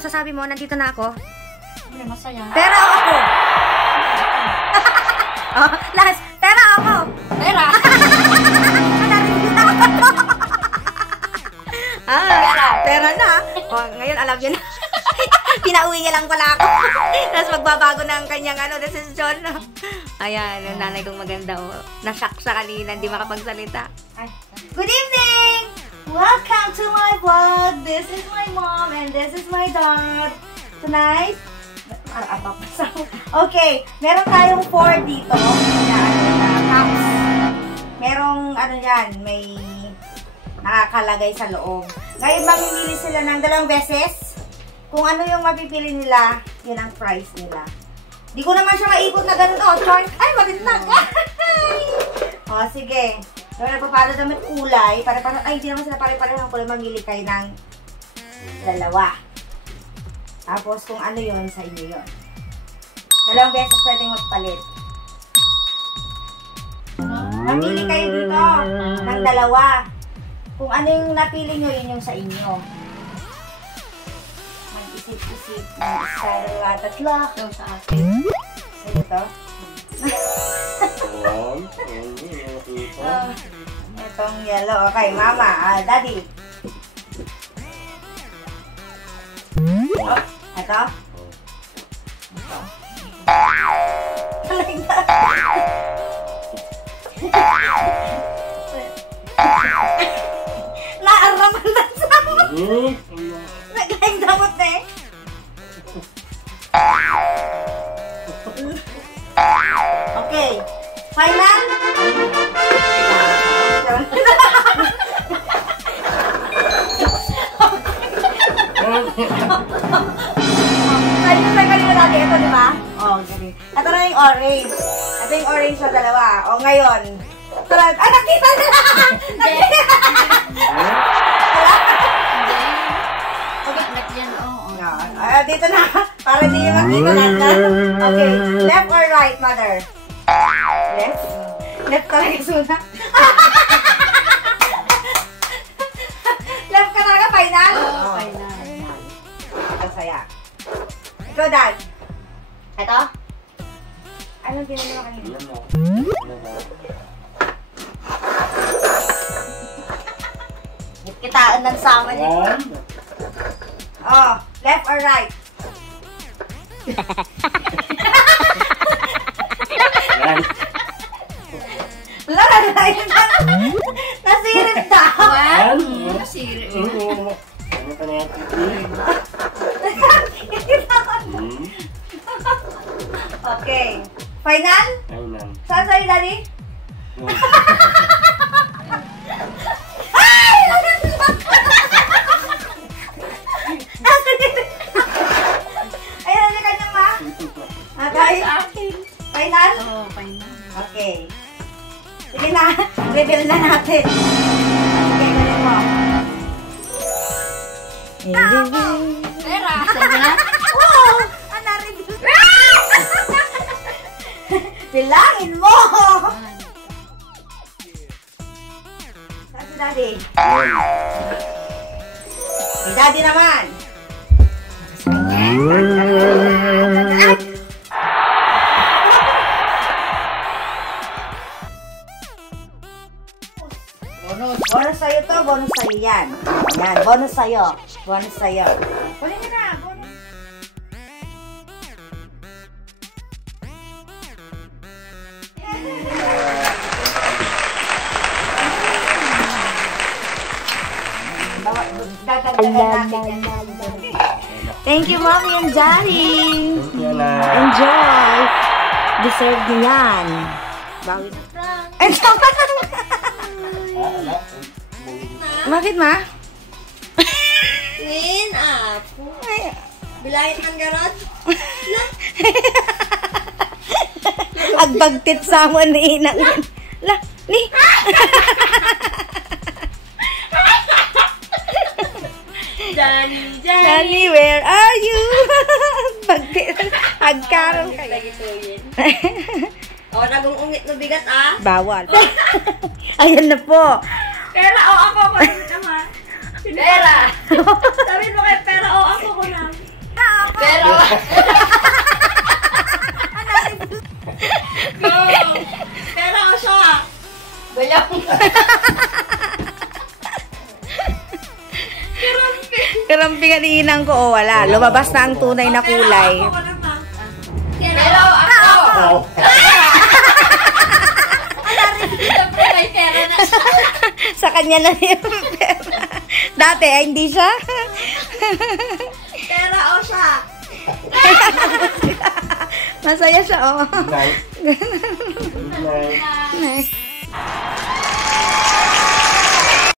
masasabi mo? Nandito na ako. Siyempre, masaya. Pera o ako? Oh, last. Pera o ako? Pera! Pera na. Oh, ngayon alam niyo na. Pinauwi niya lang pala ako. Tapos magbabago na ang kanyang desisyon. Ayan, yung nanay kong maganda. Oh. Na-shock siya kanina, hindi makapagsalita. Good evening! Welcome to my vlog. This is my mom and this is my dad. Tonight, okay, meron tayong 4 dito. Cups. Merong yan, may nakakalagay sa loob. Ngayon, mamimili sila ng 2 beses. Kung ano yung mapipili nila, yun ang price nila. Di ko naman siya maikot na ganun. Oh, charm. Ay, malinag. Oh, sige. So, napapalo damit kulay. Ay, hindi naman sila pare-pareho ng kulay. Mamili kayo ng 2. Tapos, kung ano yun, sa inyo yun. 2 beses pwedeng magpalit. Mamili kayo dito ng 2. Kung ano yung napili nyo, yun yung sa inyo. Mag-isip-isip. Tatlo. Ito sa akin. Sa ito. Itong yellow. Okay, mama. Daddy. Oh, ito. Ito. Naaraman na sa ako. Naglaing damot na eh. Okay. Final? Kanina natin. Ito, di ba? Oh, ganun. Ito na yung orange. Ito yung orange na 2. O, ngayon. Ay, nakita nila! Nakita! Dito na. Para di nyo makita natin. Okay. Left or right, mother? Left? Left talaga suna. Left ka talaga, final? Oo, final. Ito saya. Ikaw, dad. Ito? Anong tinanong mo kanina? Kitaan ng sama niya. Oh, left or right? Wala na yun. Nasirit na. Nasirit. Ano ka na yung titi? Okay. Final? Final. Saan sa'yo, daddy? Ayun, ano kanya ma? Okay. Final? Oo, final. Okay. Sige na, reveal na natin. Sige, ganyan mo. Pera! Sabi na? Wow! Ano, reveal? Bilangin mo! Saan si daddy? Si daddy naman. Bonus sa'yo to, bonus sa'yo yan. Yan, bonus sa'yo. Bonus sa'yo. Kunin mo na, bonus. Thank you, Mommy and Daddy. Enjoy. Deserve niyo yan. Bawi na. Bakit, ma? Win up. Bilangin ang garod. Agbagtit sa mo ni Inang. La, ni. Johnny, where are you? Bagtit. Agkaroon kayo. O, nagungungit na bigat Bawal. Ayan na po. Pera o ako ko naman. Pera. Sabi mo kay pera o ako ko na. Go! Pera o siya? Gulong. Karampi kaninang ko, oh, wala. Lumabas na ang tunay na kulay. Pero ako! Ako. Siyempre may pera na siya. Sa kanya na yung pera. Dati, ay hindi siya. Pera o siya? Masaya siya, oh. Good night. Good night. Nice.